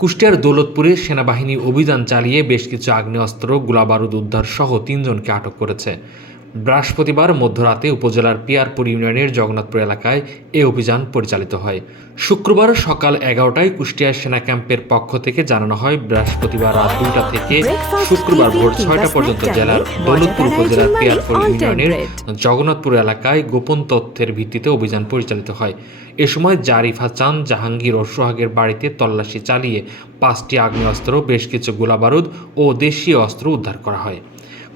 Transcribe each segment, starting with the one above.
কুষ্টিয়ার দৌলতপুরে সেনাবাহিনী অভিযান চালিয়ে বেশ কিছু আগ্নেয়াস্ত্র গোলাবারুদ উদ্ধার সহ তিনজনকে আটক করেছে। বৃহস্পতিবার মধ্যরাতে উপজেলার পিয়ারপুর ইউনিয়নের জগন্নাথপুর এলাকায় এ অভিযান পরিচালিত হয়। শুক্রবার সকাল এগারোটায় কুষ্টিয়া সেনা ক্যাম্পের পক্ষ থেকে জানানো হয় বৃহস্পতিবার রাত দুটা থেকে শুক্রবার ভোর ছয়টা পর্যন্ত জেলার দৌলতপুর উপজেলার পিয়ারপুর ইউনিয়নের জগন্নাথপুর এলাকায় গোপন তথ্যের ভিত্তিতে অভিযান পরিচালিত হয়। এ সময় জারিফা চান জাহাঙ্গীর ও সোহাগের বাড়িতে তল্লাশি চালিয়ে পাঁচটি আগ্নেয়াস্ত্র বেশ কিছু গোলাবারুদ ও দেশীয় অস্ত্র উদ্ধার করা হয়।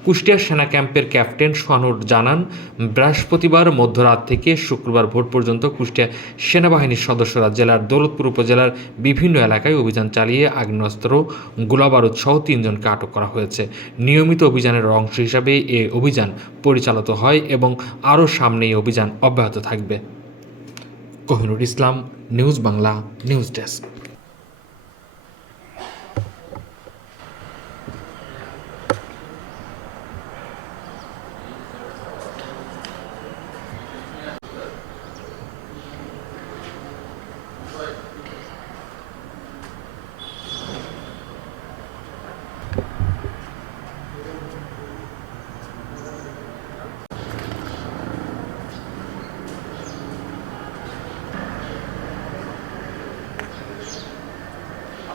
কুষ্টিয়া সেনা ক্যাম্পের ক্যাপ্টেন সোহানুর জানান, বৃহস্পতিবার মধ্যরাত থেকে শুক্রবার ভোর পর্যন্ত কুষ্টিয়া সেনাবাহিনীর সদস্যরা জেলার দৌলতপুর উপজেলার বিভিন্ন এলাকায় অভিযান চালিয়ে আগ্নেয়াস্ত্র, গোলাবারুদ সহ তিনজনকে আটক করা হয়েছে। নিয়মিত অভিযানের অংশ হিসাবে এ অভিযান পরিচালিত হয় এবং আরও সামনে এই অভিযান অব্যাহত থাকবে। Kohinoor Islam, news Bangla, news desk.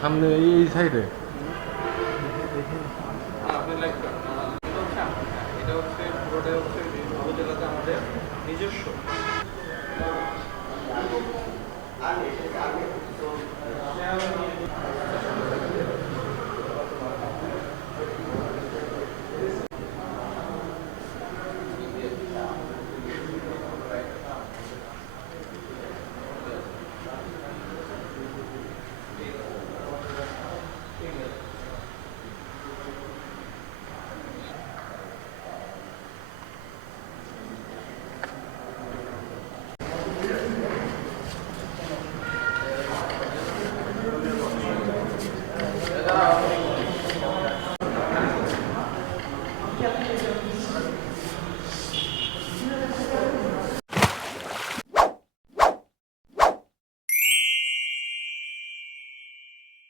সামনে এই সাইডে? হচ্ছে Yeah,